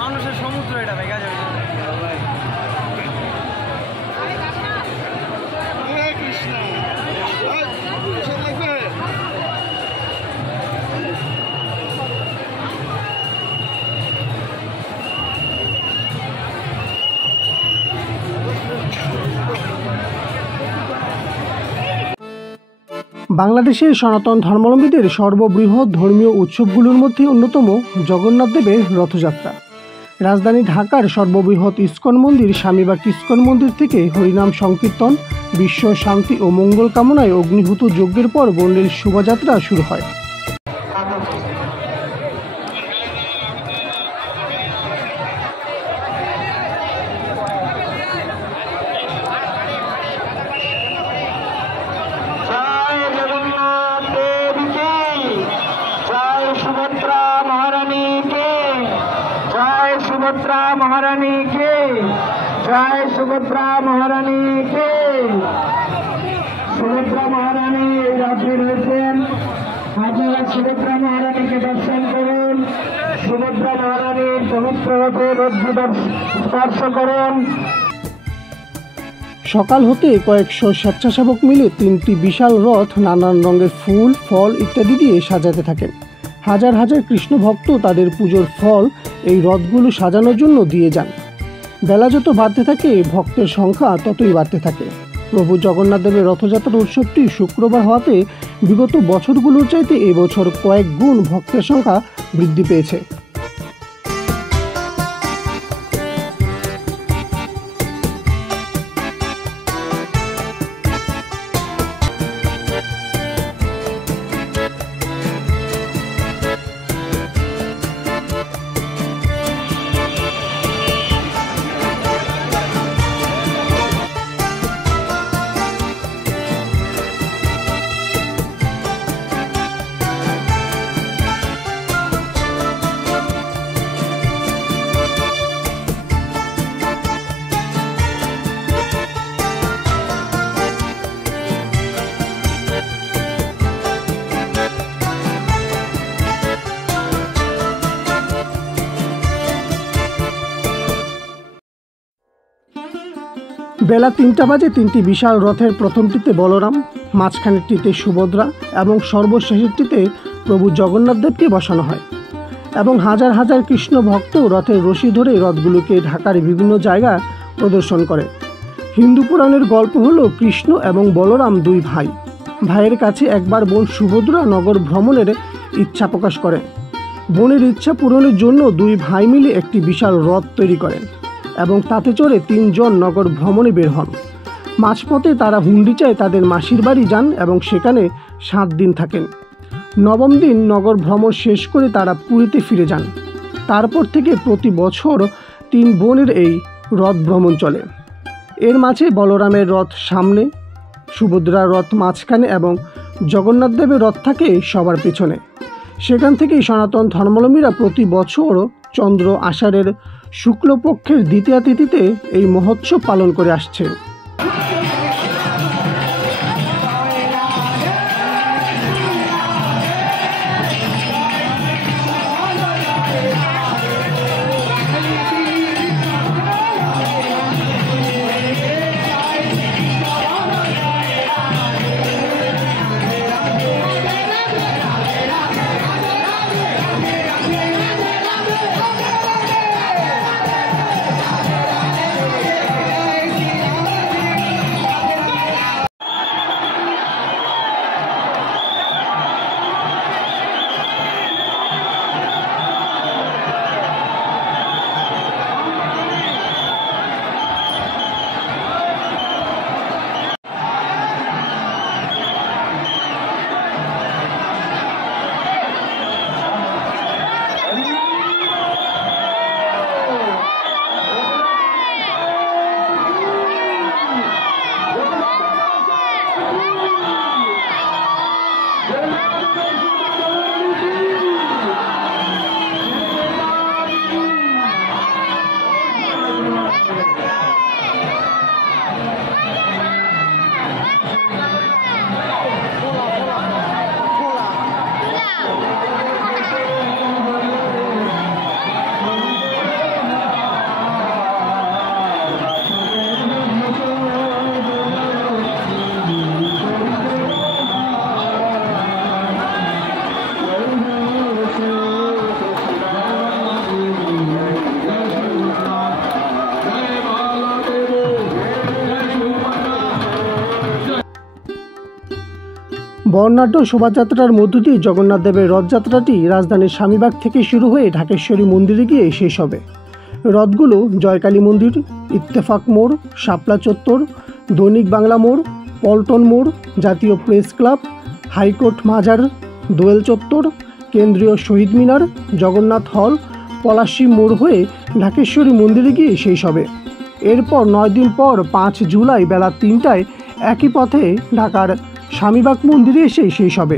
মানুষের সমুদ্র এটা ভাই গাজা কৃষ্ণ বাংলাদেশের সনাতন ধর্মাবলম্বীদের সর্ববৃহৎ ধর্মীয় উৎসবগুলোর মধ্যে অন্যতম জগন্নাথ দেবের রথযাত্রা। রাজধানী ঢাকার সর্ববৃহৎ ইস্কন মন্দির স্বামীবাগ ইস্কন মন্দির থেকে হরিনাম সংকীর্তন, বিশ্ব শান্তি ও মঙ্গল কামনায় অগ্নিহুত যজ্ঞের পর বর্ণিল শোভাযাত্রা শুরু হয়। सुभद्रा महारानी के जय, सुभद्रा महारानी के। सुभद्रा महारानी রাত্রি রয়েছেন, আপনারা সুভদ্রা মহারানীকে দর্শন করুন। সুভদ্রা মহারানীর পবিত্র রথে রজ্জু স্পর্শ করুন। সকাল হতে কয়েকশো স্বেচ্ছাসেবক মিলে 3টি বিশাল রথ নানান রঙের ফুল, ফল ইত্যাদি দিয়ে সাজাতে থাকেন। হাজার হাজার কৃষ্ণ ভক্ত তাদের পুজোর ফল এই রথগুলো সাজানোর জন্য দিয়ে যান। বেলা যত বাড়তে থাকে ভক্তের সংখ্যা ততই বাড়তে থাকে। প্রভু জগন্নাথ দেবের রথযাত্রার উৎসবটি শুক্রবার হওয়াতে বিগত বছরগুলোর চাইতে এবছর কয়েক গুণ ভক্তের সংখ্যা বৃদ্ধি পেয়েছে। বেলা 3টা বাজে 3টি বিশাল রথের প্রথমটিতে বলরাম, মাঝখানেরটিতে সুভদ্রা এবং সর্বশেষেরটিতে প্রভু জগন্নাথ দেবকে বসানো হয় এবং হাজার হাজার কৃষ্ণ ভক্ত রথের রশি ধরে রথগুলোকে ঢাকার বিভিন্ন জায়গায় প্রদর্শন করে। হিন্দু পুরাণের গল্প হলো কৃষ্ণ এবং বলরাম দুই ভাই। ভাইয়ের কাছে একবার বোন সুভদ্রা নগর ভ্রমণের ইচ্ছা প্রকাশ করেন। বোনের ইচ্ছা পূরণের জন্য দুই ভাই মিলে একটি বিশাল রথ তৈরি করেন এবং তাতে চড়ে 3 জন নগর ভ্রমণে বের হন। মাঝপথে তারা হুন্ডিচায় তাদের মাসির বাড়ি যান এবং সেখানে 7 দিন থাকেন। 9ম দিন নগর ভ্রমণ শেষ করে তারা পুরীতে ফিরে যান। তারপর থেকে প্রতি বছর 3 বোনের এই রথ ভ্রমণ চলে। এর মাঝে বলরামের রথ সামনে, সুভদ্রার রথ মাঝখানে এবং জগন্নাথ দেবের রথ থাকে সবার পেছনে। সেখান থেকেই সনাতন ধর্মাবলম্বীরা প্রতি বছর চন্দ্র আষাঢ়ের শুক্লপক্ষের দ্বিতীয়া তিথিতে এই মহোৎসব পালন করে আসছে। বর্ণাঢ্য শোভাযাত্রার মধ্য দিয়ে জগন্নাথ দেবের রথযাত্রাটি রাজধানীর স্বামীবাগ থেকে শুরু হয়ে ঢাকেশ্বরী মন্দিরে গিয়ে শেষ হবে। রথগুলো জয়কালী মন্দির, ইত্তেফাক মোড়, শাপলা চত্বর, দৈনিক বাংলা মোড়, পল্টন মোড়, জাতীয় প্রেস ক্লাব, হাইকোর্ট মাজার, দোয়েল চত্বর, কেন্দ্রীয় শহীদ মিনার, জগন্নাথ হল, পলাশী মোড় হয়ে ঢাকেশ্বরী মন্দিরে গিয়ে শেষ হবে। এরপর 9 দিন পর 5 জুলাই বেলা 3টায় একই পথে ঢাকার স্বামীবাগ মন্দিরে এসে শেষ হবে।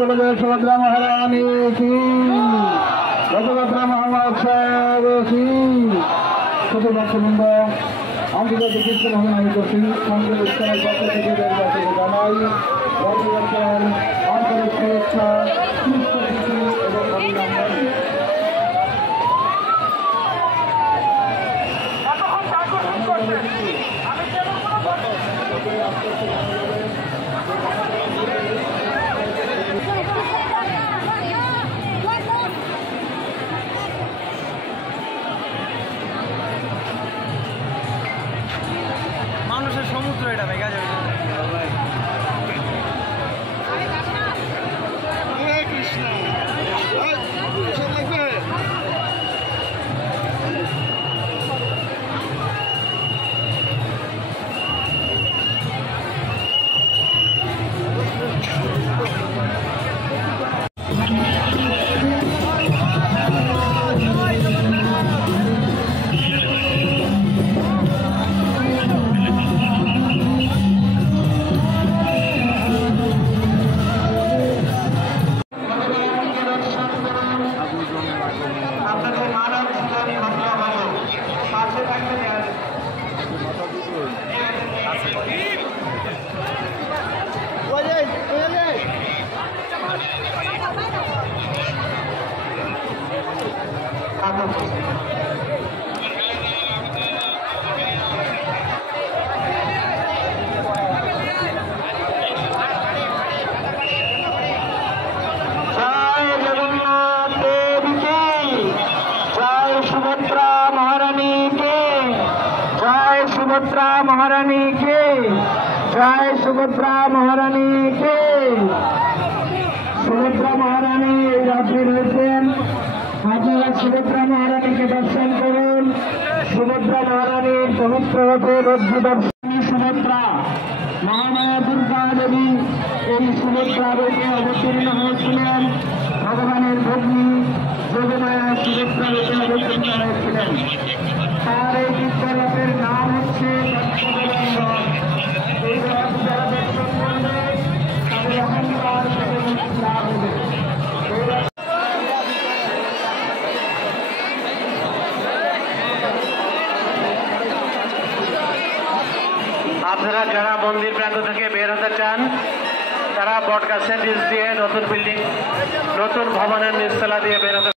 বলে যায় সুভদ্রা মহারানী কি, রথযাত্রা মহোৎসব কি। ছোট ভক্তবৃন্দ, আন্তর্জাতিক কৃষ্ণ ভবন আয়োজিত সংঘের উৎসবের পক্ষ থেকে দেশবাসীকে জানাই রথযাত্রার আন্তরিক শুভেচ্ছা, কৃষ্ণ প্রীতি এবং অভিনন্দন। মানুষের সমুদ্র এটা ভাই গাজা কৃষ্ণ। আপনাদের মানব জীবন ঘটনা ভালো পাশে থাকবেন। জয় জগন্নাথ দেবীকে, জয় সুভদ্রা মহারানীকে, জয় সুভদ্রা মহারানীকে, জয় সুভদ্রা মহারানীকে। সুভদ্রা মহারানী এই রাত্রি রয়েছেন, আপনারা সুভদ্রা মহারানীকে দর্শন করুন। সুভদ্রা মহারানীর পবিত্র হতে রজ্জু দর্শনী সুভদ্রা মহামায়া দুর্গা দেবী এই সুভদ্রা রূপে অবতীর্ণ হয়েছিলেন। ভগবানের ভগ্নী যোগমায়া সুভদ্রা রূপে অবতীর্ণ হয়েছিলেন। তার এই বিদ্যারথের নাম হচ্ছে দক্ষিণারণ। এই রথ যারা দর্শন করবে তাদের অহংকার থেকে মুক্তি লাভ হবে। আপনারা যারা মন্দির প্রান্ত থেকে বের হতে চান তারা বটগাছের নিচ দিয়ে নতুন বিল্ডিং, নতুন ভবনের নিচতলা দিয়ে বের হতে